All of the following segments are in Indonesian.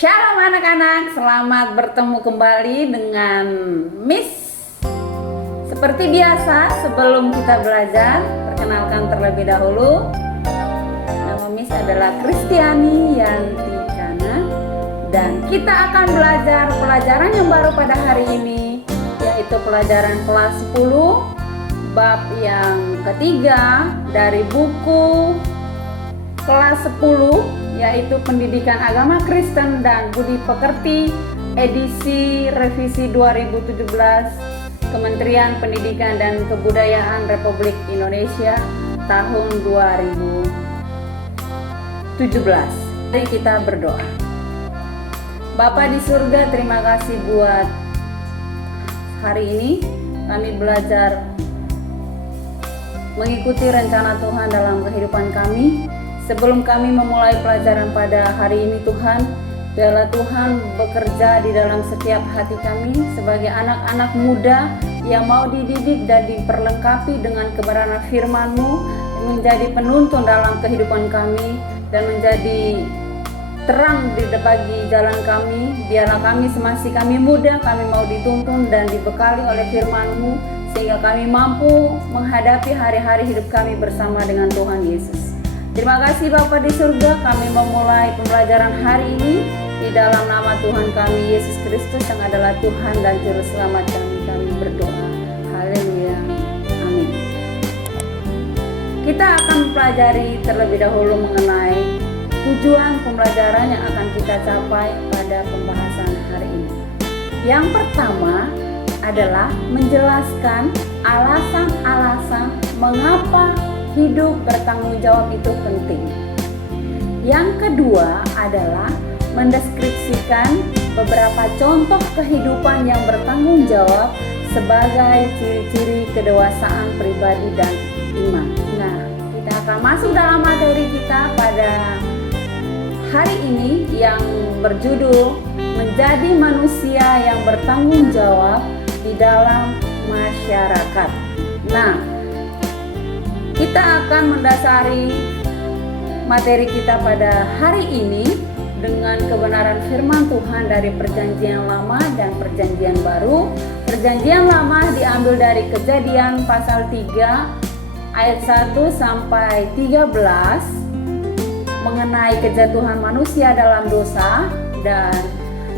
Shalom anak-anak, selamat bertemu kembali dengan Miss. Seperti biasa, sebelum kita belajar, perkenalkan terlebih dahulu. Nama Miss adalah Kristiani Yanti Kana, dan kita akan belajar pelajaran yang baru pada hari ini, yaitu pelajaran kelas 10, bab yang ketiga dari buku kelas 10, yaitu Pendidikan Agama Kristen dan Budi Pekerti, edisi revisi 2017, Kementerian Pendidikan dan Kebudayaan Republik Indonesia tahun 2017. Mari kita berdoa. Bapa di surga, terima kasih buat hari ini. Kami belajar mengikuti rencana Tuhan dalam kehidupan kami. Sebelum kami memulai pelajaran pada hari ini, Tuhan, biarlah Tuhan bekerja di dalam setiap hati kami sebagai anak-anak muda yang mau dididik dan diperlengkapi dengan kebenaran firman-Mu, menjadi penuntun dalam kehidupan kami dan menjadi terang di bagi jalan kami. Biarlah kami semasa kami muda, kami mau dituntun dan dibekali oleh firman-Mu, sehingga kami mampu menghadapi hari-hari hidup kami bersama dengan Tuhan Yesus. Terima kasih Bapa di surga, kami memulai pembelajaran hari ini di dalam nama Tuhan kami Yesus Kristus yang adalah Tuhan dan Juru Selamat kami berdoa. Haleluya. Amin. Kita akan mempelajari terlebih dahulu mengenai tujuan pembelajaran yang akan kita capai pada pembahasan hari ini. Yang pertama adalah menjelaskan alasan-alasan mengapa hidup bertanggung jawab itu penting. Yang kedua adalah mendeskripsikan beberapa contoh kehidupan yang bertanggung jawab sebagai ciri-ciri kedewasaan pribadi dan iman. Nah, kita akan masuk dalam materi kita pada hari ini yang berjudul Menjadi Manusia yang Bertanggung Jawab di dalam Masyarakat. Nah, kita akan mendasari materi kita pada hari ini dengan kebenaran firman Tuhan dari Perjanjian Lama dan Perjanjian Baru. Perjanjian Lama diambil dari Kejadian pasal 3 ayat 1 sampai 13 mengenai kejatuhan manusia dalam dosa, dan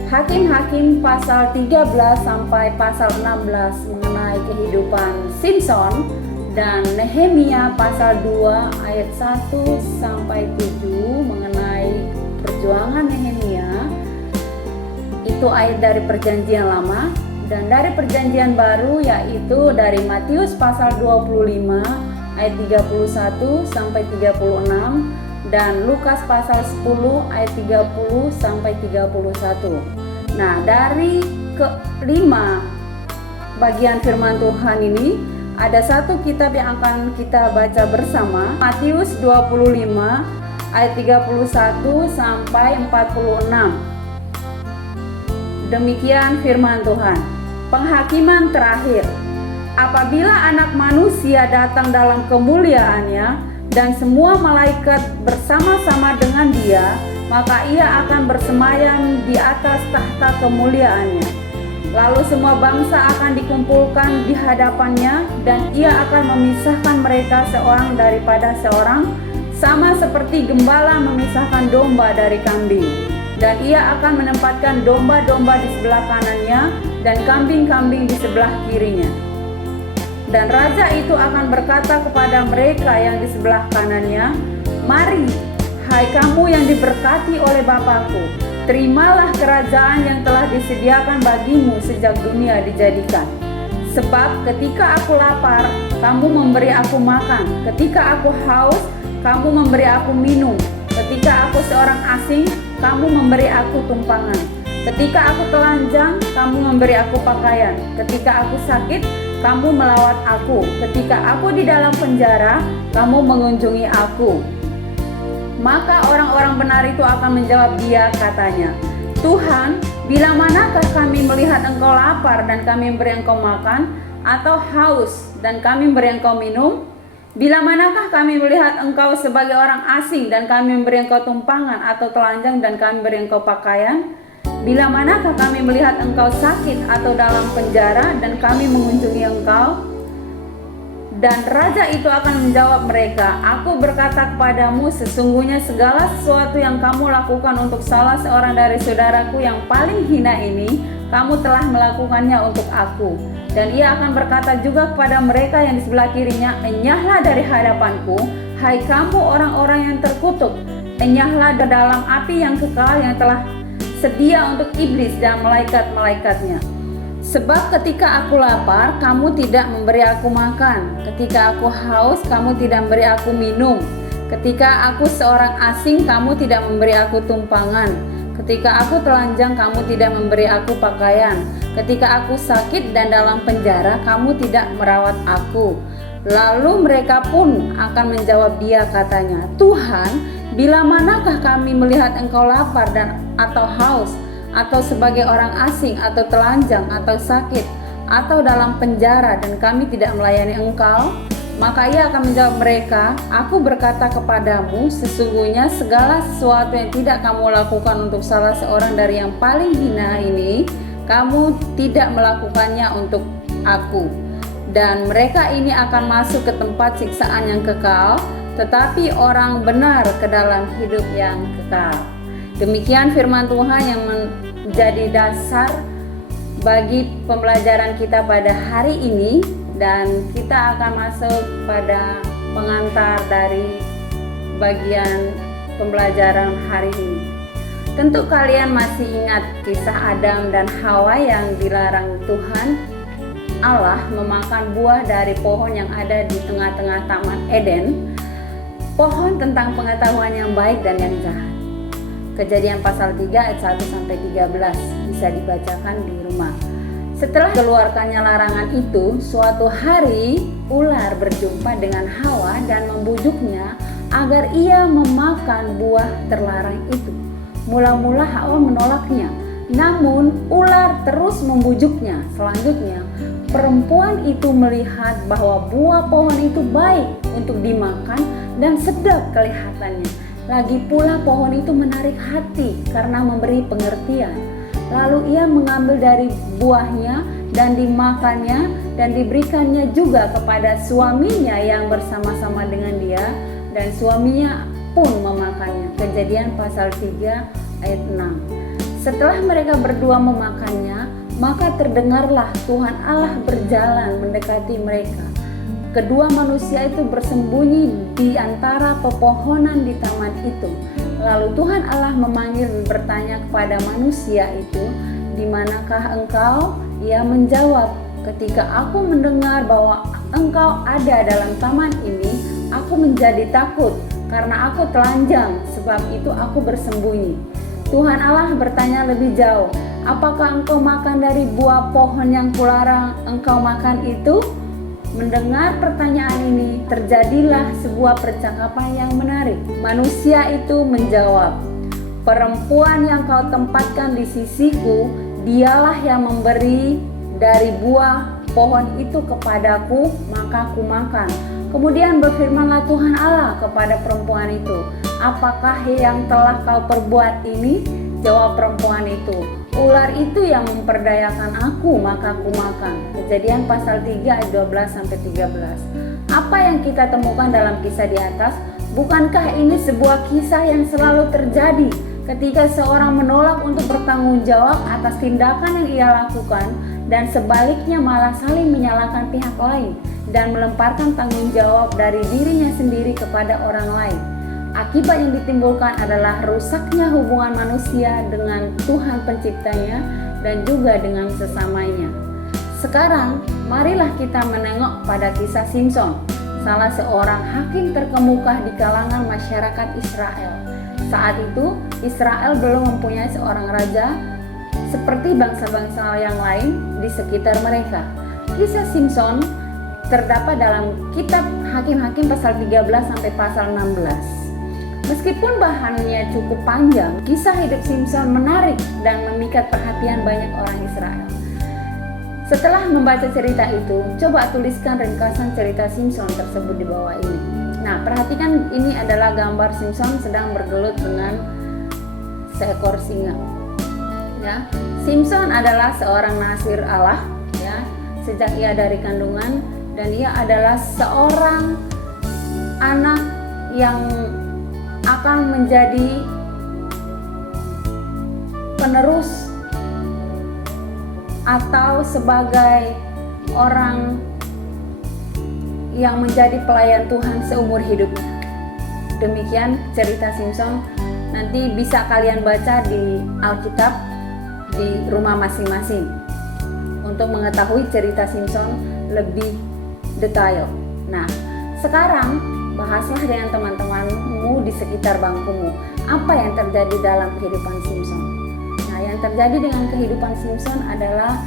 Hakim-Hakim pasal 13 sampai pasal 16 mengenai kehidupan Simson, dan Nehemia pasal 2 ayat 1 sampai 7 mengenai perjuangan Nehemia. Itu ayat dari Perjanjian Lama. Dan dari Perjanjian Baru yaitu dari Matius pasal 25 ayat 31 sampai 36 dan Lukas pasal 10 ayat 30 sampai 31. Nah, dari kelima bagian firman Tuhan ini ada satu kitab yang akan kita baca bersama, Matius 25 ayat 31 sampai 46. Demikian firman Tuhan. Penghakiman terakhir. Apabila Anak Manusia datang dalam kemuliaannya dan semua malaikat bersama-sama dengan Dia, maka Ia akan bersemayam di atas tahta kemuliaannya. Lalu semua bangsa akan dikumpulkan di hadapannya, dan Ia akan memisahkan mereka seorang daripada seorang, sama seperti gembala memisahkan domba dari kambing. Dan Ia akan menempatkan domba-domba di sebelah kanannya dan kambing-kambing di sebelah kirinya. Dan Raja itu akan berkata kepada mereka yang di sebelah kanannya, "Mari, hai kamu yang diberkati oleh Bapa-Ku, terimalah kerajaan yang telah disediakan bagimu sejak dunia dijadikan. Sebab ketika aku lapar, kamu memberi aku makan. Ketika aku haus, kamu memberi aku minum. Ketika aku seorang asing, kamu memberi aku tumpangan. Ketika aku telanjang, kamu memberi aku pakaian. Ketika aku sakit, kamu melawat aku. Ketika aku di dalam penjara, kamu mengunjungi aku." Maka orang-orang benar itu akan menjawab Dia, katanya, "Tuhan, bila manakah kami melihat Engkau lapar dan kami memberi Engkau makan, atau haus dan kami memberi Engkau minum?" Bila manakah kami melihat engkau sebagai orang asing dan kami memberi engkau tumpangan atau telanjang dan kami memberi engkau pakaian? Bila manakah kami melihat engkau sakit atau dalam penjara dan kami mengunjungi engkau? Dan raja itu akan menjawab mereka, aku berkata kepadamu, sesungguhnya segala sesuatu yang kamu lakukan untuk salah seorang dari saudaraku yang paling hina ini, kamu telah melakukannya untuk aku. Dan ia akan berkata juga kepada mereka yang di sebelah kirinya, enyahlah dari hadapanku, hai kamu orang-orang yang terkutuk, enyahlah ke dalam api yang kekal yang telah sedia untuk iblis dan malaikat-malaikatnya. Sebab ketika aku lapar, kamu tidak memberi aku makan. Ketika aku haus, kamu tidak memberi aku minum. Ketika aku seorang asing, kamu tidak memberi aku tumpangan. Ketika aku telanjang, kamu tidak memberi aku pakaian. Ketika aku sakit dan dalam penjara, kamu tidak merawat aku. Lalu mereka pun akan menjawab dia, katanya, Tuhan, bila manakah kami melihat engkau lapar dan atau haus, atau sebagai orang asing, atau telanjang, atau sakit, atau dalam penjara dan kami tidak melayani engkau? Maka ia akan menjawab mereka, aku berkata kepadamu, sesungguhnya segala sesuatu yang tidak kamu lakukan untuk salah seorang dari yang paling hina ini, kamu tidak melakukannya untuk aku. Dan mereka ini akan masuk ke tempat siksaan yang kekal, tetapi orang benar ke dalam hidup yang kekal. Demikian firman Tuhan yang menjadi dasar bagi pembelajaran kita pada hari ini, dan kita akan masuk pada pengantar dari bagian pembelajaran hari ini. Tentu kalian masih ingat kisah Adam dan Hawa yang dilarang Tuhan Allah memakan buah dari pohon yang ada di tengah-tengah Taman Eden, pohon tentang pengetahuan yang baik dan yang jahat. Kejadian pasal 3 ayat 1-13 bisa dibacakan di rumah. Setelah keluarkannya larangan itu, suatu hari ular berjumpa dengan Hawa dan membujuknya agar ia memakan buah terlarang itu. Mula-mula Hawa menolaknya, namun ular terus membujuknya. Selanjutnya, perempuan itu melihat bahwa buah pohon itu baik untuk dimakan dan sedap kelihatannya. Lagi pula pohon itu menarik hati karena memberi pengertian. Lalu ia mengambil dari buahnya dan dimakannya dan diberikannya juga kepada suaminya yang bersama-sama dengan dia, dan suaminya pun memakannya. Kejadian pasal 3 ayat 6. Setelah mereka berdua memakannya, maka terdengarlah Tuhan Allah berjalan mendekati mereka. Kedua manusia itu bersembunyi di antara pepohonan di taman itu. Lalu Tuhan Allah memanggil dan bertanya kepada manusia itu, "Di manakah engkau?" Ia menjawab, "Ketika aku mendengar bahwa engkau ada dalam taman ini, aku menjadi takut karena aku telanjang, sebab itu aku bersembunyi." Tuhan Allah bertanya lebih jauh, "Apakah engkau makan dari buah pohon yang kularang engkau makan itu?" Mendengar pertanyaan ini, terjadilah sebuah percakapan yang menarik. Manusia itu menjawab, "Perempuan yang kau tempatkan di sisiku, dialah yang memberi dari buah pohon itu kepadaku, maka aku makan." Kemudian berfirmanlah Tuhan Allah kepada perempuan itu, "Apakah yang telah kau perbuat ini?" Jawab perempuan itu, "Ular itu yang memperdayakan aku, maka aku makan." Kejadian pasal 3 ayat 12-13. Apa yang kita temukan dalam kisah di atas? Bukankah ini sebuah kisah yang selalu terjadi ketika seorang menolak untuk bertanggung jawab atas tindakan yang ia lakukan, dan sebaliknya malah saling menyalahkan pihak lain dan melemparkan tanggung jawab dari dirinya sendiri kepada orang lain. Akibat yang ditimbulkan adalah rusaknya hubungan manusia dengan Tuhan penciptanya dan juga dengan sesamanya. Sekarang, marilah kita menengok pada kisah Simson, salah seorang hakim terkemuka di kalangan masyarakat Israel. Saat itu, Israel belum mempunyai seorang raja seperti bangsa-bangsa yang lain di sekitar mereka. Kisah Simson terdapat dalam kitab Hakim-Hakim pasal 13 sampai pasal 16. Meskipun bahannya cukup panjang, kisah hidup Simson menarik dan memikat perhatian banyak orang Israel. Setelah membaca cerita itu, coba tuliskan ringkasan cerita Simpson tersebut di bawah ini. Nah, perhatikan ini adalah gambar Simpson sedang bergelut dengan seekor singa. Ya, Simpson adalah seorang nasir Allah, ya, sejak ia dari kandungan, dan ia adalah seorang anak yang akan menjadi penerus atau sebagai orang yang menjadi pelayan Tuhan seumur hidupnya. Demikian cerita Simpson. Nanti bisa kalian baca di Alkitab di rumah masing-masing untuk mengetahui cerita Simpson lebih detail. Nah, sekarang bahaslah dengan teman-temanmu di sekitar bangkumu. Apa yang terjadi dalam kehidupan Simpson? Nah, yang terjadi dengan kehidupan Simpson adalah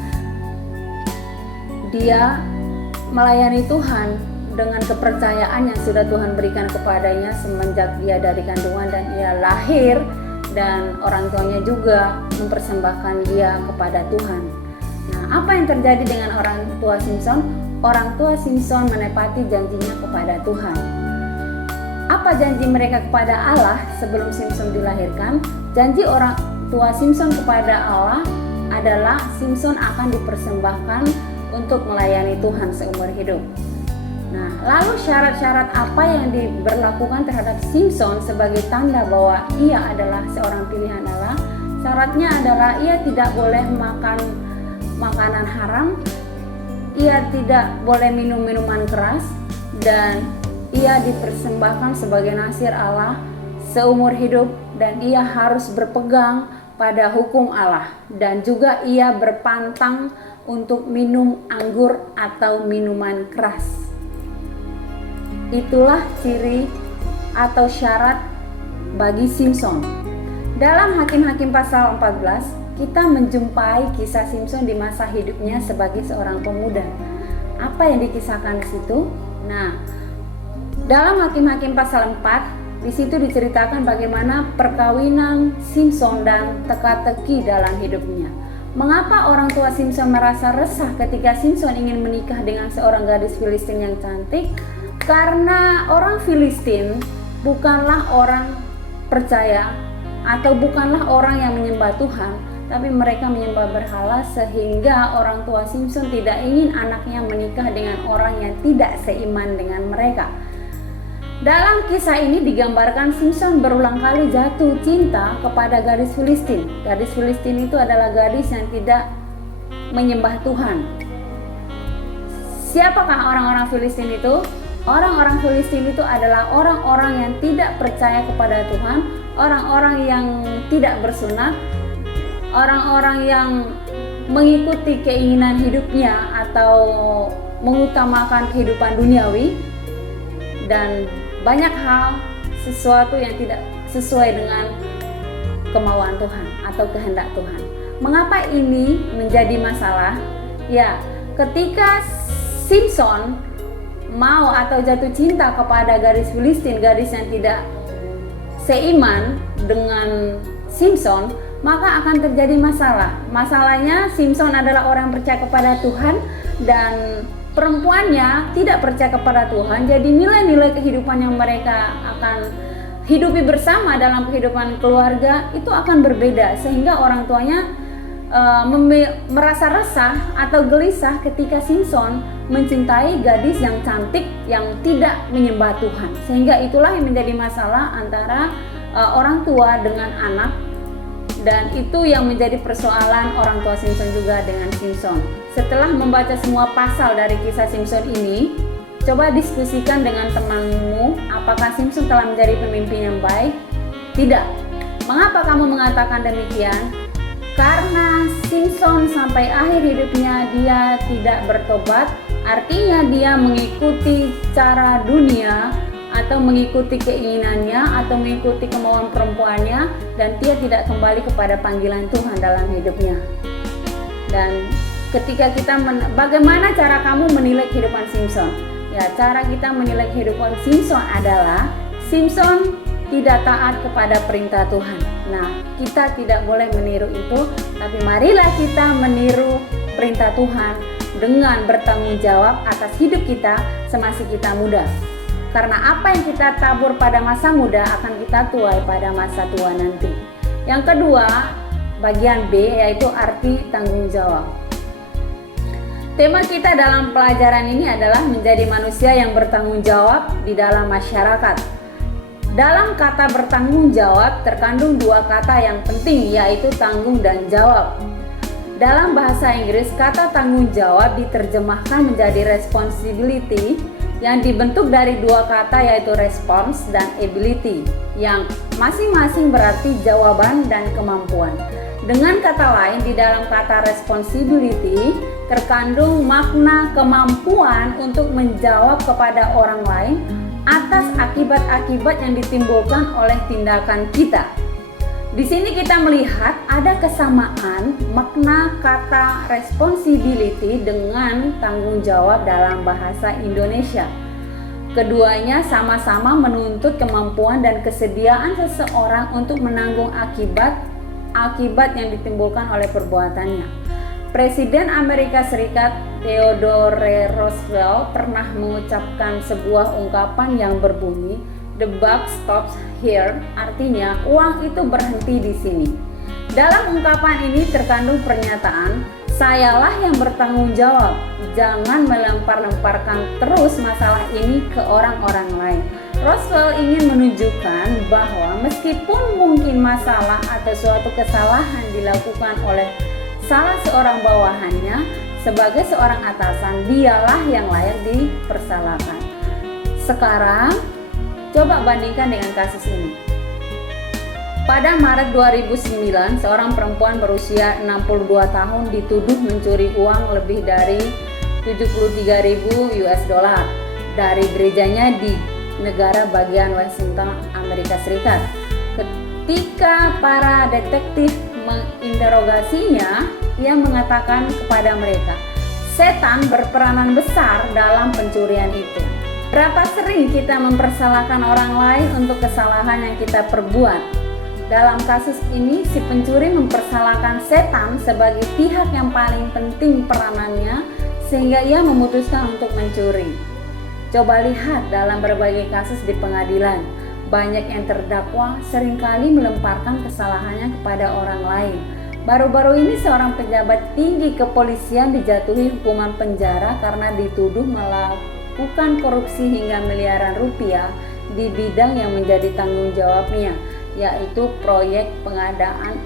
dia melayani Tuhan dengan kepercayaan yang sudah Tuhan berikan kepadanya semenjak dia dari kandungan dan ia lahir, dan orang tuanya juga mempersembahkan dia kepada Tuhan. Nah, apa yang terjadi dengan orang tua Simpson? Orang tua Simpson menepati janjinya kepada Tuhan. Apa janji mereka kepada Allah sebelum Simpson dilahirkan? Janji orang tua Simpson kepada Allah adalah Simpson akan dipersembahkan untuk melayani Tuhan seumur hidup. Nah, lalu syarat-syarat apa yang diberlakukan terhadap Simpson sebagai tanda bahwa ia adalah seorang pilihan Allah? Syaratnya adalah ia tidak boleh makan makanan haram, ia tidak boleh minum minuman keras, dan ia dipersembahkan sebagai nasir Allah seumur hidup, dan ia harus berpegang pada hukum Allah, dan juga ia berpantang untuk minum anggur atau minuman keras. Itulah ciri atau syarat bagi Simpson. Dalam Hakim-Hakim pasal 14, kita menjumpai kisah Simpson di masa hidupnya sebagai seorang pemuda. Apa yang dikisahkan di situ? Nah, dalam Hakim-Hakim pasal 4, di situ diceritakan bagaimana perkawinan Simpson dan teka-teki dalam hidupnya. Mengapa orang tua Simpson merasa resah ketika Simpson ingin menikah dengan seorang gadis Filistin yang cantik? Karena orang Filistin bukanlah orang percaya atau bukanlah orang yang menyembah Tuhan, tapi mereka menyembah berhala, sehingga orang tua Simpson tidak ingin anaknya menikah dengan orang yang tidak seiman dengan mereka. Dalam kisah ini digambarkan Simpson berulang kali jatuh cinta kepada gadis Filistin. Gadis Filistin itu adalah gadis yang tidak menyembah Tuhan. Siapakah orang-orang Filistin itu? Orang-orang Filistin itu adalah orang-orang yang tidak percaya kepada Tuhan, orang-orang yang tidak bersunat, orang-orang yang mengikuti keinginan hidupnya atau mengutamakan kehidupan duniawi, dan banyak hal sesuatu yang tidak sesuai dengan kemauan Tuhan atau kehendak Tuhan. Mengapa ini menjadi masalah? Ya, ketika Simpson mau atau jatuh cinta kepada gadis Filistin, gadis yang tidak seiman dengan Simpson, maka akan terjadi masalah. Masalahnya Simpson adalah orang yang percaya kepada Tuhan dan perempuannya tidak percaya kepada Tuhan. Jadi nilai-nilai kehidupan yang mereka akan hidupi bersama dalam kehidupan keluarga itu akan berbeda, sehingga orang tuanya merasa resah atau gelisah ketika Simpson mencintai gadis yang cantik yang tidak menyembah Tuhan. Sehingga itulah yang menjadi masalah antara orang tua dengan anak, dan itu yang menjadi persoalan orang tua Simpson juga dengan Simpson. Setelah membaca semua pasal dari kisah Simpson ini, coba diskusikan dengan temanmu, apakah Simpson telah menjadi pemimpin yang baik? Tidak. Mengapa kamu mengatakan demikian? Karena Simpson sampai akhir hidupnya dia tidak bertobat, artinya dia mengikuti cara dunia atau mengikuti keinginannya atau mengikuti kemauan perempuannya, dan dia tidak kembali kepada panggilan Tuhan dalam hidupnya. Dan ketika kita bagaimana cara kamu menilai kehidupan Simpson? Ya, cara kita menilai kehidupan Simpson adalah Simpson tidak taat kepada perintah Tuhan. Nah, kita tidak boleh meniru itu, tapi marilah kita meniru perintah Tuhan dengan bertanggung jawab atas hidup kita semasa kita muda. Karena apa yang kita tabur pada masa muda akan kita tuai pada masa tua nanti. Yang kedua, bagian B, yaitu arti tanggung jawab. Tema kita dalam pelajaran ini adalah menjadi manusia yang bertanggung jawab di dalam masyarakat. Dalam kata bertanggung jawab terkandung dua kata yang penting, yaitu tanggung dan jawab. Dalam bahasa Inggris, kata tanggung jawab diterjemahkan menjadi responsibility yang dibentuk dari dua kata, yaitu response dan ability, yang masing-masing berarti jawaban dan kemampuan. Dengan kata lain, di dalam kata responsibility terkandung makna kemampuan untuk menjawab kepada orang lain atas akibat-akibat yang ditimbulkan oleh tindakan kita. Di sini kita melihat ada kesamaan makna kata responsibility dengan tanggung jawab dalam bahasa Indonesia. Keduanya sama-sama menuntut kemampuan dan kesediaan seseorang untuk menanggung akibat yang ditimbulkan oleh perbuatannya. Presiden Amerika Serikat Theodore Roosevelt pernah mengucapkan sebuah ungkapan yang berbunyi, "The buck stops here," artinya uang itu berhenti di sini. Dalam ungkapan ini terkandung pernyataan, sayalah yang bertanggung jawab. Jangan melempar-lemparkan terus masalah ini ke orang-orang lain. Roosevelt ingin menunjukkan bahwa meskipun mungkin masalah atau suatu kesalahan dilakukan oleh salah seorang bawahannya, sebagai seorang atasan dialah yang layak dipersalahkan. Sekarang coba bandingkan dengan kasus ini. Pada Maret 2009, seorang perempuan berusia 62 tahun dituduh mencuri uang lebih dari 73.000 US dollar dari gerejanya di negara bagian Washington, Amerika Serikat. Ketika para detektif menginterogasinya, ia mengatakan kepada mereka, setan berperanan besar dalam pencurian itu. Berapa sering kita mempersalahkan orang lain untuk kesalahan yang kita perbuat? Dalam kasus ini, si pencuri mempersalahkan setan sebagai pihak yang paling penting peranannya sehingga ia memutuskan untuk mencuri. Coba lihat dalam berbagai kasus di pengadilan, banyak yang terdakwa seringkali melemparkan kesalahannya kepada orang lain. Baru-baru ini seorang pejabat tinggi kepolisian dijatuhi hukuman penjara karena dituduh melakukan korupsi hingga miliaran rupiah di bidang yang menjadi tanggung jawabnya, yaitu proyek pengadaan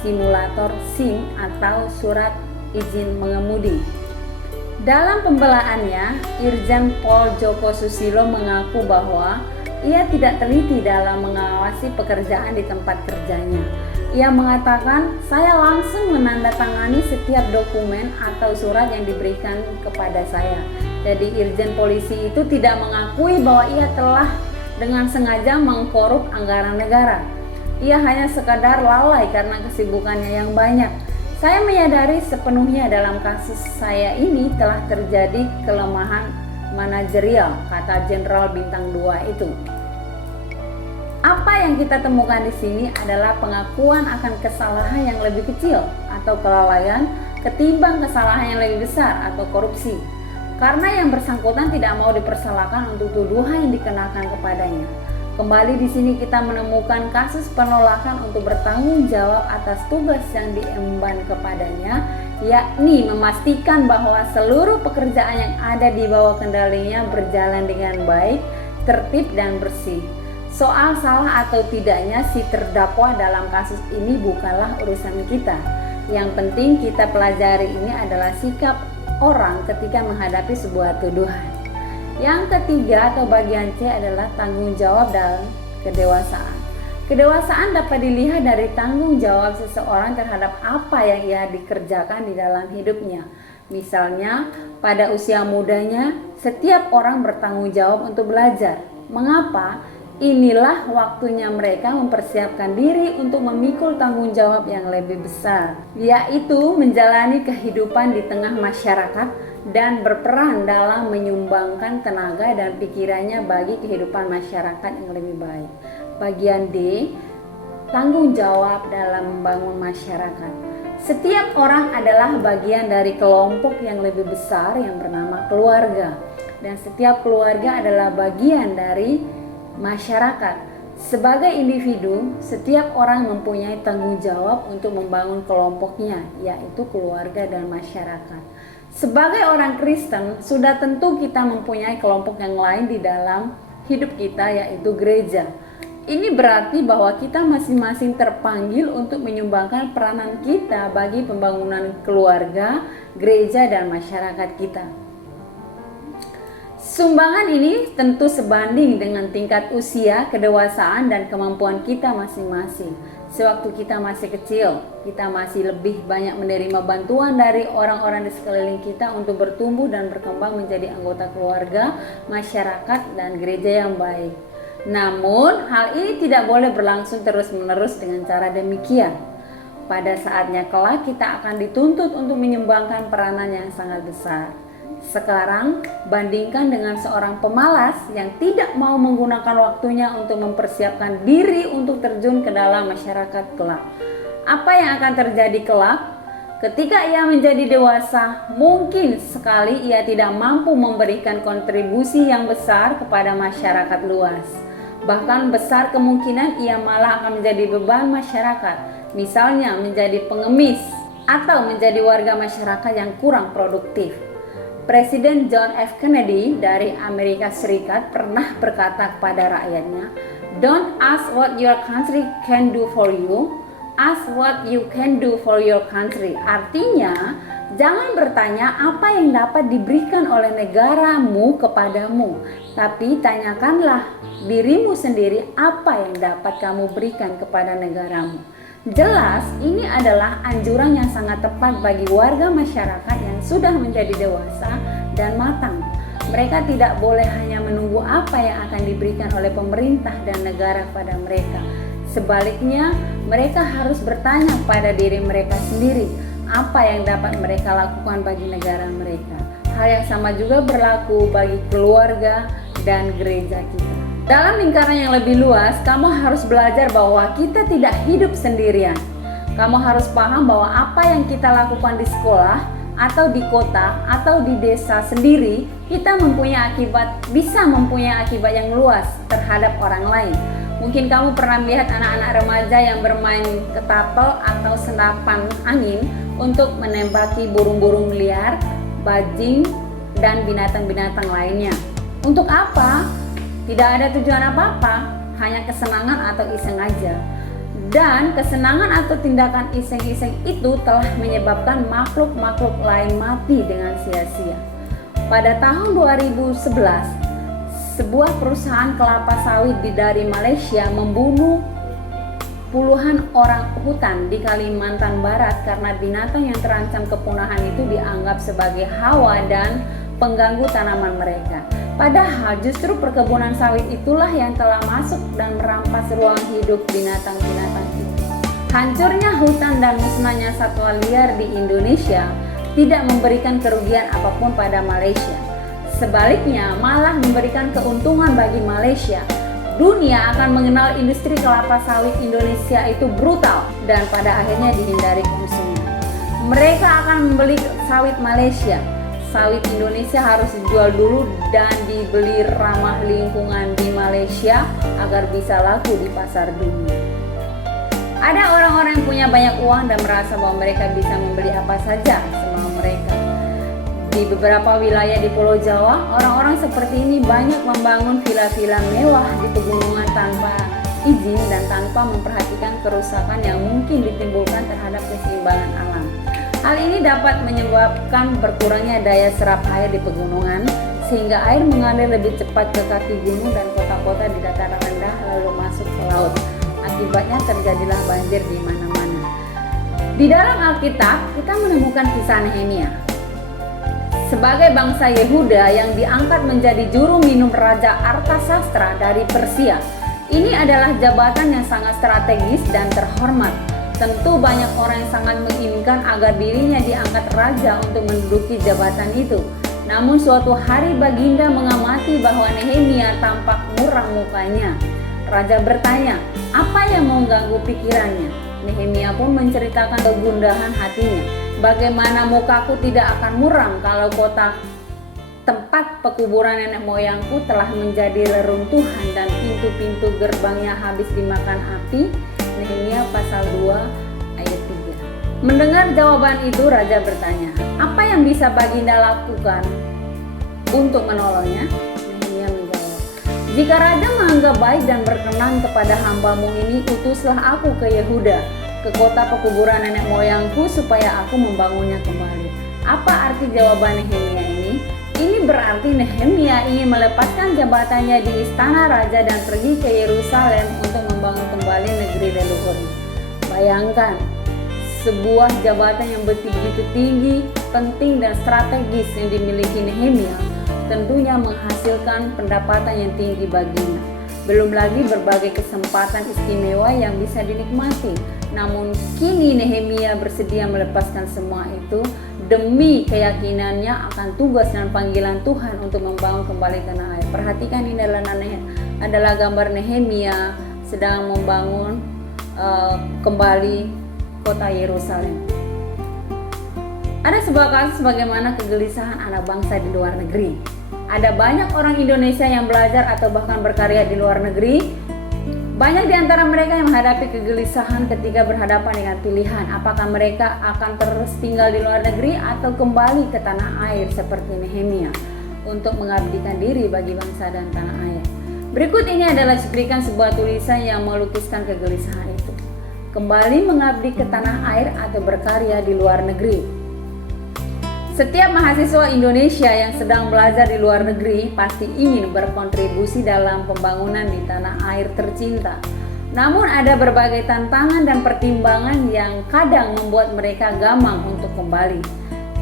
simulator SIM atau surat izin mengemudi. Dalam pembelaannya, Irjen Pol Joko Susilo mengaku bahwa ia tidak teliti dalam mengawasi pekerjaan di tempat kerjanya. Ia mengatakan, saya langsung menandatangani setiap dokumen atau surat yang diberikan kepada saya. Jadi Irjen Polisi itu tidak mengakui bahwa ia telah dengan sengaja mengkorup anggaran negara. Ia hanya sekadar lalai karena kesibukannya yang banyak. Saya menyadari sepenuhnya dalam kasus saya ini telah terjadi kelemahan manajerial, kata Jenderal Bintang 2 itu. Apa yang kita temukan di sini adalah pengakuan akan kesalahan yang lebih kecil atau kelalaian ketimbang kesalahan yang lebih besar atau korupsi. Karena yang bersangkutan tidak mau dipersalahkan untuk tuduhan yang dikenakan kepadanya. Kembali di sini kita menemukan kasus penolakan untuk bertanggung jawab atas tugas yang diemban kepadanya, yakni memastikan bahwa seluruh pekerjaan yang ada di bawah kendalinya berjalan dengan baik, tertib dan bersih. Soal salah atau tidaknya si terdakwa dalam kasus ini bukanlah urusan kita. Yang penting kita pelajari ini adalah sikap orang ketika menghadapi sebuah tuduhan. Yang ketiga atau bagian C adalah tanggung jawab dan kedewasaan. Kedewasaan dapat dilihat dari tanggung jawab seseorang terhadap apa yang ia dikerjakan di dalam hidupnya. Misalnya, pada usia mudanya, setiap orang bertanggung jawab untuk belajar. Mengapa? Inilah waktunya mereka mempersiapkan diri untuk memikul tanggung jawab yang lebih besar, yaitu menjalani kehidupan di tengah masyarakat dan berperan dalam menyumbangkan tenaga dan pikirannya bagi kehidupan masyarakat yang lebih baik. Bagian D, tanggung jawab dalam membangun masyarakat. Setiap orang adalah bagian dari kelompok yang lebih besar yang bernama keluarga. Dan setiap keluarga adalah bagian dari masyarakat. Sebagai individu, setiap orang mempunyai tanggung jawab untuk membangun kelompoknya, yaitu keluarga dan masyarakat. Sebagai orang Kristen, sudah tentu kita mempunyai kelompok yang lain di dalam hidup kita, yaitu gereja. Ini berarti bahwa kita masing-masing terpanggil untuk menyumbangkan peranan kita bagi pembangunan keluarga, gereja, dan masyarakat kita. Sumbangan ini tentu sebanding dengan tingkat usia, kedewasaan, dan kemampuan kita masing-masing. Sewaktu kita masih kecil, kita masih lebih banyak menerima bantuan dari orang-orang di sekeliling kita untuk bertumbuh dan berkembang menjadi anggota keluarga, masyarakat, dan gereja yang baik. Namun, hal ini tidak boleh berlangsung terus-menerus dengan cara demikian. Pada saatnya kelak kita akan dituntut untuk menyumbangkan peranan yang sangat besar. Sekarang, bandingkan dengan seorang pemalas yang tidak mau menggunakan waktunya untuk mempersiapkan diri untuk terjun ke dalam masyarakat kelak. Apa yang akan terjadi kelak? Ketika ia menjadi dewasa, mungkin sekali ia tidak mampu memberikan kontribusi yang besar kepada masyarakat luas. Bahkan besar kemungkinan ia malah akan menjadi beban masyarakat, misalnya menjadi pengemis atau menjadi warga masyarakat yang kurang produktif. Presiden John F. Kennedy dari Amerika Serikat pernah berkata kepada rakyatnya, "Don't ask what your country can do for you, ask what you can do for your country." Artinya, jangan bertanya apa yang dapat diberikan oleh negaramu kepadamu, tapi tanyakanlah dirimu sendiri apa yang dapat kamu berikan kepada negaramu. Jelas, ini adalah anjuran yang sangat tepat bagi warga masyarakat yang sudah menjadi dewasa dan matang. Mereka tidak boleh hanya menunggu apa yang akan diberikan oleh pemerintah dan negara pada mereka. Sebaliknya, mereka harus bertanya pada diri mereka sendiri, apa yang dapat mereka lakukan bagi negara mereka. Hal yang sama juga berlaku bagi keluarga dan gereja kita. Dalam lingkaran yang lebih luas, kamu harus belajar bahwa kita tidak hidup sendirian. Kamu harus paham bahwa apa yang kita lakukan di sekolah, atau di kota, atau di desa sendiri, kita bisa mempunyai akibat yang luas terhadap orang lain. Mungkin kamu pernah melihat anak-anak remaja yang bermain ketapel atau senapan angin untuk menembaki burung-burung liar, bajing, dan binatang-binatang lainnya. Untuk apa? Tidak ada tujuan apa-apa, hanya kesenangan atau iseng aja. Dan kesenangan atau tindakan iseng-iseng itu telah menyebabkan makhluk-makhluk lain mati dengan sia-sia. Pada tahun 2011, sebuah perusahaan kelapa sawit dari Malaysia membunuh puluhan orang hutan di Kalimantan Barat karena binatang yang terancam kepunahan itu dianggap sebagai hawa dan pengganggu tanaman mereka. Padahal justru perkebunan sawit itulah yang telah masuk dan merampas ruang hidup binatang-binatang itu. Hancurnya hutan dan musnahnya satwa liar di Indonesia tidak memberikan kerugian apapun pada Malaysia. Sebaliknya, malah memberikan keuntungan bagi Malaysia. Dunia akan mengenal industri kelapa sawit Indonesia itu brutal dan pada akhirnya dihindari konsumen. Mereka akan membeli sawit Malaysia. Sawit Indonesia harus dijual dulu dan dibeli ramah lingkungan di Malaysia agar bisa laku di pasar dunia. Ada orang-orang yang punya banyak uang dan merasa bahwa mereka bisa membeli apa saja semau mereka. Di beberapa wilayah di Pulau Jawa, orang-orang seperti ini banyak membangun villa-villa mewah di pegunungan tanpa izin dan tanpa memperhatikan kerusakan yang mungkin ditimbulkan terhadap keseimbangan alam. Hal ini dapat menyebabkan berkurangnya daya serap air di pegunungan, sehingga air mengalir lebih cepat ke kaki gunung dan kota-kota di dataran rendah lalu masuk ke laut. Akibatnya terjadilah banjir di mana-mana. Di dalam Alkitab, kita menemukan kisah Nehemia. Sebagai bangsa Yehuda yang diangkat menjadi juru minum Raja Artasastra dari Persia, ini adalah jabatan yang sangat strategis dan terhormat. Tentu banyak orang yang sangat menginginkan agar dirinya diangkat raja untuk menduduki jabatan itu. Namun suatu hari Baginda mengamati bahwa Nehemia tampak muram mukanya. Raja bertanya, apa yang mengganggu pikirannya? Nehemia pun menceritakan kegundahan hatinya. Bagaimana mukaku tidak akan muram kalau kota tempat pekuburan nenek moyangku telah menjadi reruntuhan dan pintu-pintu gerbangnya habis dimakan api. Nehemia pasal 2 ayat 3. Mendengar jawaban itu, raja bertanya, apa yang bisa Baginda lakukan untuk menolongnya? Nehemia menjawab, jika raja menganggap baik dan berkenan kepada hambamu ini, utuslah aku ke Yehuda, ke kota pekuburan nenek moyangku, supaya aku membangunnya kembali. Apa arti jawaban Nehemia ini? Ini berarti Nehemia ingin melepaskan jabatannya di istana raja dan pergi ke Yerusalem untuk membangun kembali negeri leluhurnya. Bayangkan, sebuah jabatan yang begitu tinggi, penting dan strategis yang dimiliki Nehemia tentunya menghasilkan pendapatan yang tinggi baginya. Belum lagi berbagai kesempatan istimewa yang bisa dinikmati. Namun kini Nehemia bersedia melepaskan semua itu demi keyakinannya akan tugas dan panggilan Tuhan untuk membangun kembali tanah air. Perhatikan, ini adalah gambar Nehemia sedang membangun kembali kota Yerusalem. Ada sebuah kasus bagaimana kegelisahan anak bangsa di luar negeri. Ada banyak orang Indonesia yang belajar atau bahkan berkarya di luar negeri. Banyak di antara mereka yang menghadapi kegelisahan ketika berhadapan dengan pilihan apakah mereka akan terus tinggal di luar negeri atau kembali ke tanah air seperti Nehemia untuk mengabdikan diri bagi bangsa dan tanah air. Berikut ini adalah cuplikan sebuah tulisan yang melukiskan kegelisahan itu. Kembali mengabdi ke tanah air atau berkarya di luar negeri. Setiap mahasiswa Indonesia yang sedang belajar di luar negeri pasti ingin berkontribusi dalam pembangunan di tanah air tercinta. Namun ada berbagai tantangan dan pertimbangan yang kadang membuat mereka gamang untuk kembali.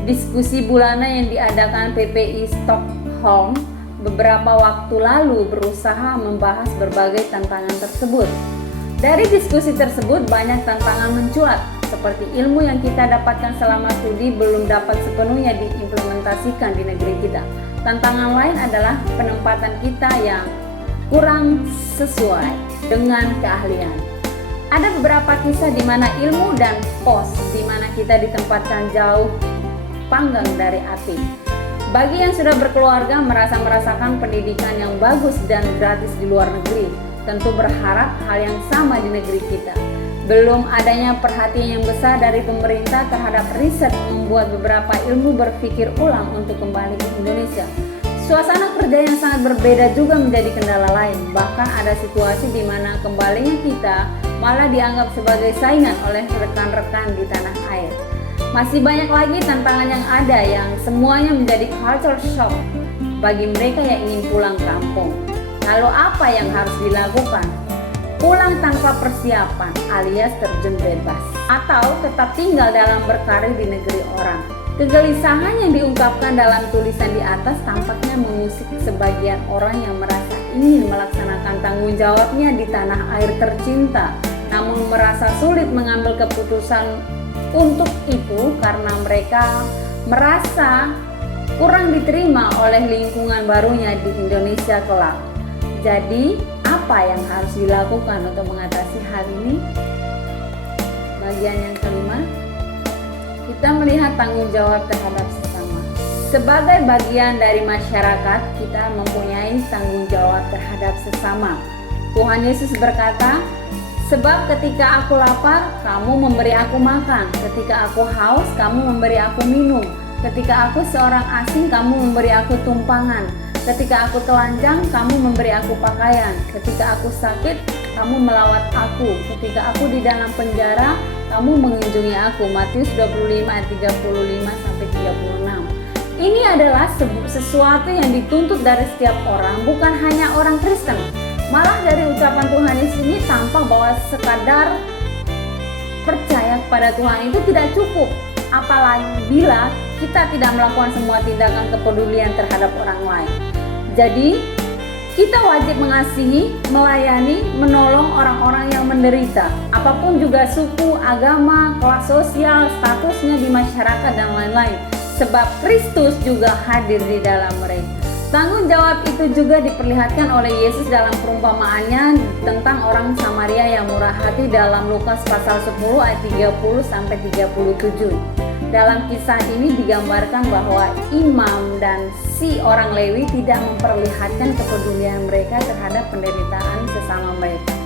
Diskusi bulanan yang diadakan PPI Stockholm beberapa waktu lalu berusaha membahas berbagai tantangan tersebut. Dari diskusi tersebut banyak tantangan mencuat, seperti ilmu yang kita dapatkan selama studi belum dapat sepenuhnya diimplementasikan di negeri kita. Tantangan lain adalah penempatan kita yang kurang sesuai dengan keahlian. Ada beberapa kisah di mana ilmu dan pos di mana kita ditempatkan jauh panggang dari api. Bagi yang sudah berkeluarga merasakan pendidikan yang bagus dan gratis di luar negeri, tentu berharap hal yang sama di negeri kita. Belum adanya perhatian yang besar dari pemerintah terhadap riset membuat beberapa ilmu berpikir ulang untuk kembali ke Indonesia. Suasana kerja yang sangat berbeda juga menjadi kendala lain. Bahkan ada situasi di mana kembalinya kita malah dianggap sebagai saingan oleh rekan-rekan di tanah air. Masih banyak lagi tantangan yang ada yang semuanya menjadi culture shock bagi mereka yang ingin pulang kampung. Lalu apa yang harus dilakukan? Pulang tanpa persiapan alias terjun bebas, atau tetap tinggal dalam berkarir di negeri orang. Kegelisahan yang diungkapkan dalam tulisan di atas tampaknya mengusik sebagian orang yang merasa ingin melaksanakan tanggung jawabnya di tanah air tercinta, namun merasa sulit mengambil keputusan untuk itu karena mereka merasa kurang diterima oleh lingkungan barunya di Indonesia kelak. Jadi, apa yang harus dilakukan untuk mengatasi hal ini? Bagian yang kelima, kita melihat tanggung jawab terhadap sesama. Sebagai bagian dari masyarakat, kita mempunyai tanggung jawab terhadap sesama. Tuhan Yesus berkata, sebab ketika aku lapar, kamu memberi aku makan. Ketika aku haus, kamu memberi aku minum. Ketika aku seorang asing, kamu memberi aku tumpangan. Ketika aku telanjang, kamu memberi aku pakaian. Ketika aku sakit, kamu melawat aku. Ketika aku di dalam penjara, kamu mengunjungi aku. Matius 25 ayat 35-36. Ini adalah sesuatu yang dituntut dari setiap orang, bukan hanya orang Kristen. Malah dari ucapan Tuhan Yesus ini tampak bahwa sekadar percaya kepada Tuhan itu tidak cukup. Apalagi bila kita tidak melakukan semua tindakan kepedulian terhadap orang lain. Jadi, kita wajib mengasihi, melayani, menolong orang-orang yang menderita. Apapun juga suku, agama, kelas sosial, statusnya di masyarakat dan lain-lain. Sebab Kristus juga hadir di dalam mereka. Tanggung jawab itu juga diperlihatkan oleh Yesus dalam perumpamaannya tentang orang Samaria yang murah hati dalam Lukas pasal 10 ayat 30 sampai 37. Dalam kisah ini digambarkan bahwa imam dan si orang Lewi tidak memperlihatkan kepedulian mereka terhadap penderitaan sesama mereka.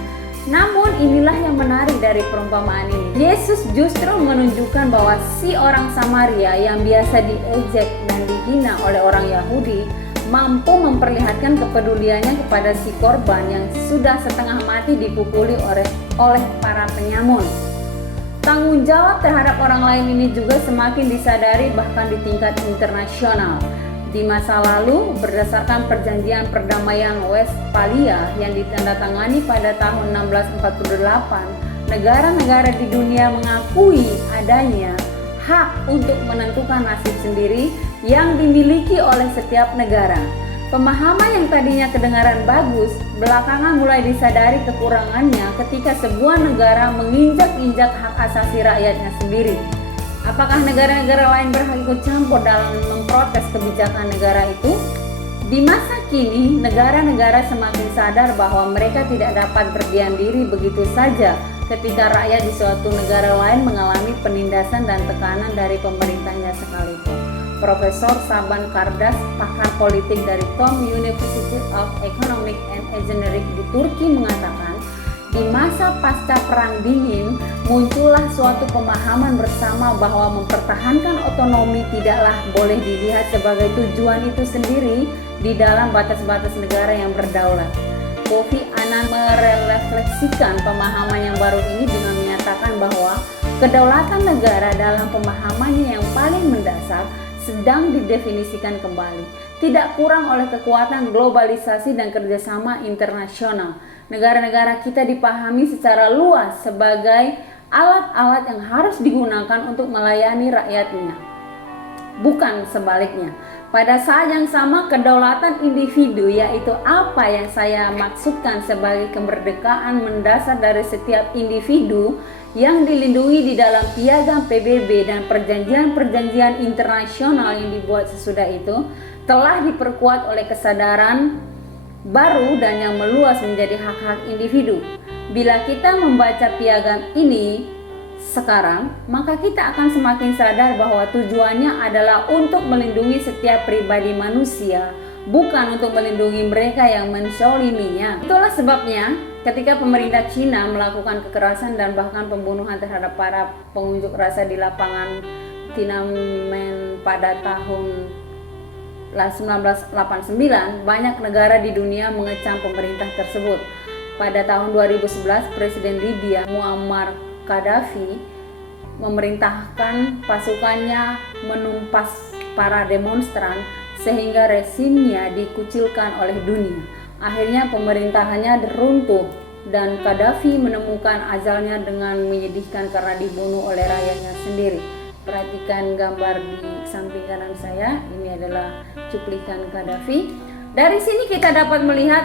Namun inilah yang menarik dari perumpamaan ini. Yesus justru menunjukkan bahwa si orang Samaria yang biasa diejek dan dihina oleh orang Yahudi mampu memperlihatkan kepeduliannya kepada si korban yang sudah setengah mati dipukuli oleh para penyamun. Tanggung jawab terhadap orang lain ini juga semakin disadari bahkan di tingkat internasional. Di masa lalu, berdasarkan perjanjian perdamaian Westphalia yang ditandatangani pada tahun 1648, negara-negara di dunia mengakui adanya hak untuk menentukan nasib sendiri yang dimiliki oleh setiap negara. Pemahaman yang tadinya kedengaran bagus, belakangan mulai disadari kekurangannya ketika sebuah negara menginjak-injak hak asasi rakyatnya sendiri. Apakah negara-negara lain berhak ikut campur dalam memprotes kebijakan negara itu? Di masa kini, negara-negara semakin sadar bahwa mereka tidak dapat berdiam diri begitu saja ketika rakyat di suatu negara lain mengalami penindasan dan tekanan dari pemerintahnya sekalipun. Profesor Saban Kardas, pakar politik dari Tom University of Economic and Engineering di Turki mengatakan, di masa pasca Perang Dingin, muncullah suatu pemahaman bersama bahwa mempertahankan otonomi tidaklah boleh dilihat sebagai tujuan itu sendiri di dalam batas-batas negara yang berdaulat. Kofi Annan merefleksikan pemahaman yang baru ini dengan menyatakan bahwa kedaulatan negara dalam pemahamannya yang paling mendasar sedang didefinisikan kembali, tidak kurang oleh kekuatan globalisasi dan kerjasama internasional. Negara-negara kita dipahami secara luas sebagai alat-alat yang harus digunakan untuk melayani rakyatnya, bukan sebaliknya. Pada saat yang sama, kedaulatan individu, yaitu apa yang saya maksudkan sebagai kemerdekaan mendasar dari setiap individu yang dilindungi di dalam piagam PBB dan perjanjian-perjanjian internasional yang dibuat sesudah itu, telah diperkuat oleh kesadaran baru dan yang meluas menjadi hak-hak individu. Bila kita membaca piagam ini sekarang, maka kita akan semakin sadar bahwa tujuannya adalah untuk melindungi setiap pribadi manusia, bukan untuk melindungi mereka yang menzaliminya. Itulah sebabnya ketika pemerintah Cina melakukan kekerasan dan bahkan pembunuhan terhadap para pengunjuk rasa di lapangan Tiananmen pada tahun 1989, banyak negara di dunia mengecam pemerintah tersebut. Pada tahun 2011, Presiden Libya Muammar Gaddafi memerintahkan pasukannya menumpas para demonstran sehingga rezimnya dikucilkan oleh dunia. Akhirnya pemerintahannya runtuh dan Gaddafi menemukan ajalnya dengan menyedihkan karena dibunuh oleh rakyatnya sendiri. Perhatikan gambar di samping kanan saya, ini adalah cuplikan Gaddafi. Dari sini kita dapat melihat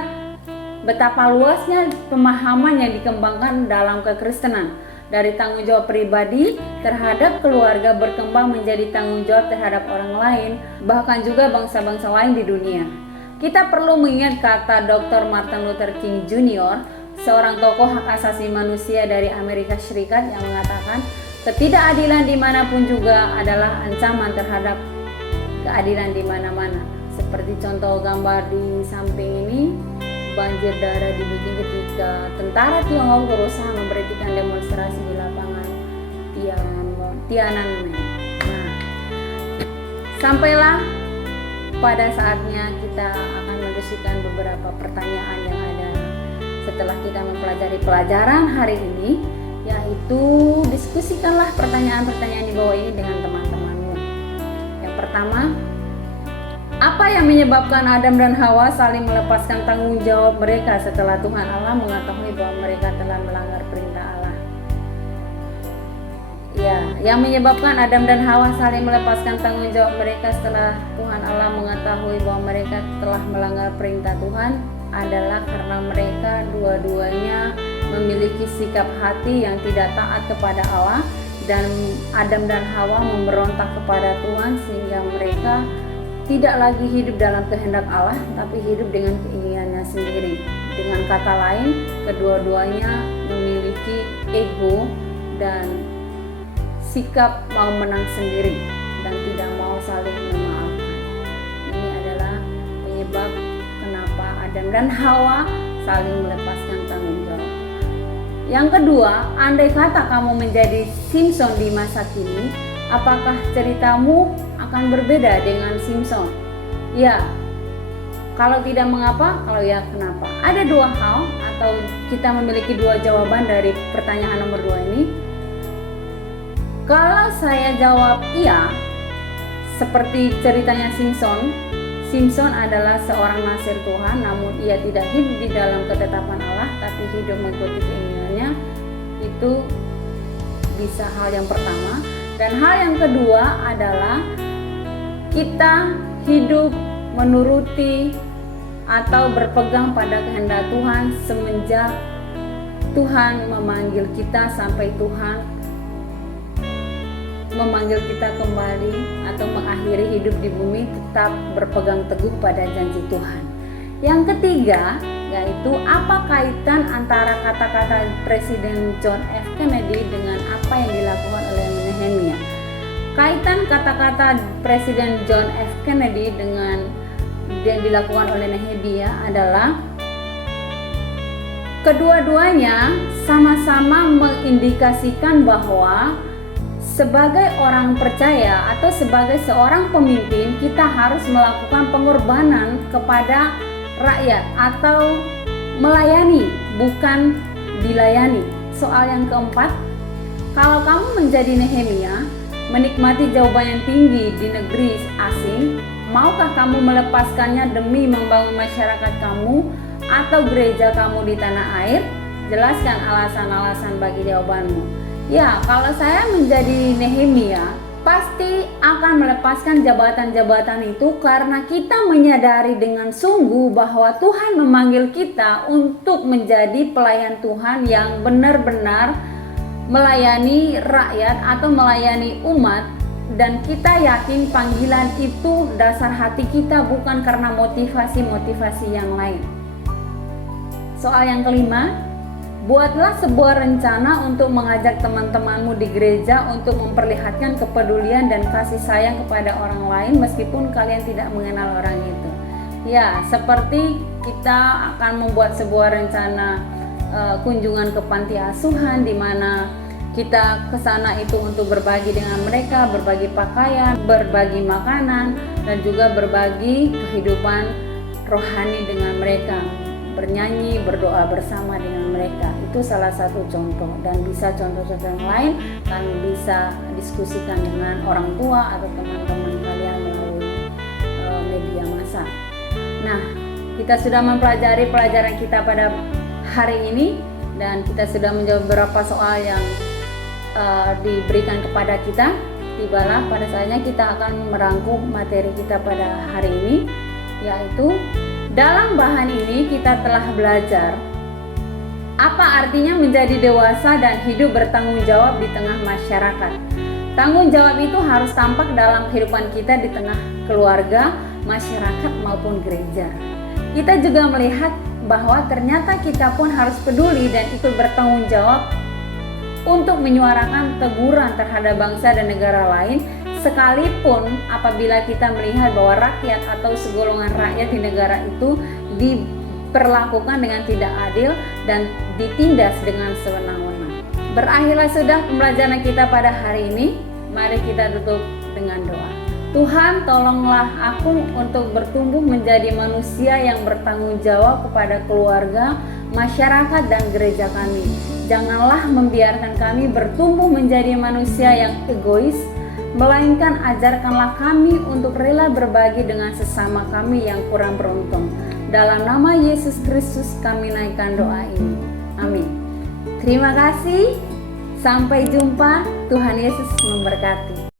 betapa luasnya pemahaman yang dikembangkan dalam kekristenan. Dari tanggung jawab pribadi terhadap keluarga berkembang menjadi tanggung jawab terhadap orang lain, bahkan juga bangsa-bangsa lain di dunia. Kita perlu mengingat kata Dr. Martin Luther King Jr., seorang tokoh hak asasi manusia dari Amerika Serikat yang mengatakan, ketidakadilan dimanapun juga adalah ancaman terhadap keadilan di mana-mana. Seperti contoh gambar di samping ini, banjir darah dibikin ketika tentara Tiongkok berusaha memberhentikan demonstrasi di lapangan Tiananmen. Nah, sampailah pada saatnya kita akan mendiskusikan beberapa pertanyaan yang ada setelah kita mempelajari pelajaran hari ini, yaitu diskusikanlah pertanyaan-pertanyaan di bawah ini dengan teman-temanmu. Yang pertama, apa yang menyebabkan Adam dan Hawa saling melepaskan tanggung jawab mereka setelah Tuhan Allah mengetahui bahwa mereka telah melanggar perintah Allah? Ya, yang menyebabkan Adam dan Hawa saling melepaskan tanggung jawab mereka setelah Tuhan Allah mengetahui bahwa mereka telah melanggar perintah Tuhan adalah karena mereka dua-duanya memiliki sikap hati yang tidak taat kepada Allah, dan Adam dan Hawa memberontak kepada Tuhan sehingga mereka tidak lagi hidup dalam kehendak Allah, tapi hidup dengan keinginannya sendiri. Dengan kata lain, kedua-duanya memiliki ego dan sikap mau menang sendiri dan tidak mau saling memaafkan. Ini adalah penyebab kenapa Adam dan Hawa saling melepaskan tanggung jawab. Yang kedua, andai kata kamu menjadi Simson di masa kini, apakah ceritamu akan berbeda dengan Simson? Ya, kalau tidak mengapa, kalau ya kenapa? Ada dua hal atau kita memiliki dua jawaban dari pertanyaan nomor 2 ini. Kalau saya jawab iya, seperti ceritanya Simson, Simson adalah seorang nasir Tuhan, namun ia tidak hidup di dalam ketetapan Allah, tapi hidup mengikuti keinginannya. Itu bisa hal yang pertama. Dan hal yang kedua adalah kita hidup menuruti atau berpegang pada kehendak Tuhan semenjak Tuhan memanggil kita sampai Tuhan memanggil kita kembali atau mengakhiri hidup di bumi, tetap berpegang teguh pada janji Tuhan. Yang ketiga, yaitu apa kaitan antara kata-kata Presiden John F. Kennedy dengan apa yang dilakukan oleh Nehemia? Kaitan kata-kata Presiden John F. Kennedy dengan yang dilakukan oleh Nehemia adalah kedua-duanya sama-sama mengindikasikan bahwa sebagai orang percaya atau sebagai seorang pemimpin, kita harus melakukan pengorbanan kepada rakyat atau melayani, bukan dilayani. Soal yang keempat, kalau kamu menjadi Nehemia, menikmati jawaban yang tinggi di negeri asing, maukah kamu melepaskannya demi membangun masyarakat kamu atau gereja kamu di tanah air? Jelaskan alasan-alasan bagi jawabanmu. Ya, kalau saya menjadi Nehemia, pasti akan melepaskan jabatan-jabatan itu karena kita menyadari dengan sungguh bahwa Tuhan memanggil kita untuk menjadi pelayan Tuhan yang benar-benar melayani rakyat atau melayani umat, dan kita yakin panggilan itu dasar hati kita, bukan karena motivasi-motivasi yang lain. Soal yang kelima, buatlah sebuah rencana untuk mengajak teman-temanmu di gereja untuk memperlihatkan kepedulian dan kasih sayang kepada orang lain meskipun kalian tidak mengenal orang itu. Ya, seperti kita akan membuat sebuah rencana kunjungan ke panti asuhan, di mana kita ke sana itu untuk berbagi dengan mereka, berbagi pakaian, berbagi makanan, dan juga berbagi kehidupan rohani dengan mereka, bernyanyi, berdoa bersama dengan mereka. Itu salah satu contoh, dan bisa contoh-contoh yang lain kalian bisa diskusikan dengan orang tua atau teman-teman kalian melalui media massa. Nah, kita sudah mempelajari pelajaran kita pada hari ini, dan kita sudah menjawab beberapa soal yang diberikan kepada kita. Tibalah pada saatnya kita akan merangkum materi kita pada hari ini, yaitu dalam bahan ini kita telah belajar apa artinya menjadi dewasa dan hidup bertanggung jawab di tengah masyarakat. Tanggung jawab itu harus tampak dalam kehidupan kita di tengah keluarga, masyarakat maupun gereja. Kita juga melihat bahwa ternyata kita pun harus peduli dan ikut bertanggung jawab untuk menyuarakan teguran terhadap bangsa dan negara lain, sekalipun apabila kita melihat bahwa rakyat atau segolongan rakyat di negara itu diperlakukan dengan tidak adil dan ditindas dengan sewenang-wenang. Berakhirlah sudah pembelajaran kita pada hari ini. Mari kita tutup dengan doa. Tuhan, tolonglah aku untuk bertumbuh menjadi manusia yang bertanggung jawab kepada keluarga, masyarakat, dan gereja kami. Janganlah membiarkan kami bertumbuh menjadi manusia yang egois, melainkan ajarkanlah kami untuk rela berbagi dengan sesama kami yang kurang beruntung. Dalam nama Yesus Kristus kami naikkan doa ini. Amin. Terima kasih. Sampai jumpa. Tuhan Yesus memberkati.